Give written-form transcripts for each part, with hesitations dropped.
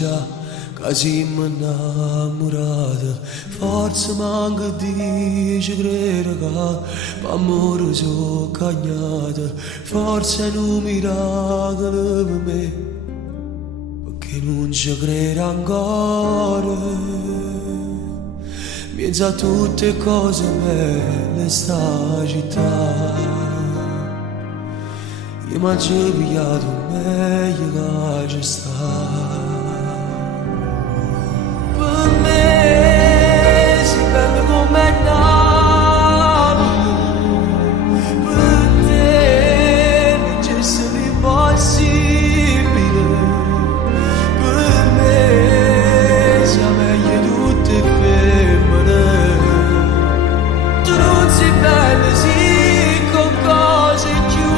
già che siamo innamorati. Forse manca dice credere che l'amore sono cagnata. Forse è un miracolo per me, perché non ci credo ancora. Mezzo a tutte cose belle sta città, io mi ho pigliato meglio che ci sta. Per me si bella come Napoli, per te non c'è stato impossibile. Per me sei meglio di tutte le femmine. Tu non sei bella, sì, con cose più.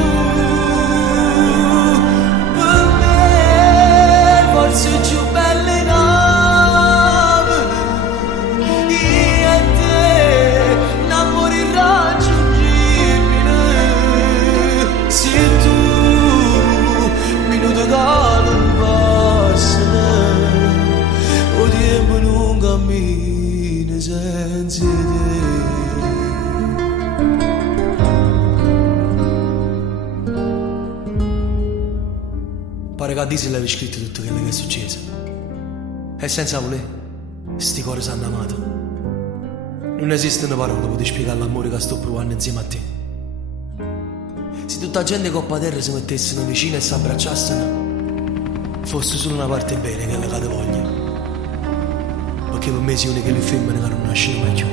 Per me forse più belle nave. Io e te, un amore irraggiungibile. Se tu minuto che non passa, o tempo non cammina senza te. Pare che a Disney l'avevi scritto tutto quello che è successo. E senza voler, sti cuori s'hanno amato. Non esistono parole per spiegare l'amore che sto provando insieme a te. Se tutta la gente coppa terra si mettessero vicino e si abbracciassero, fosse solo una parte bene quella che te voglio. Perché per me sei una che le femmine che non nascono mai più.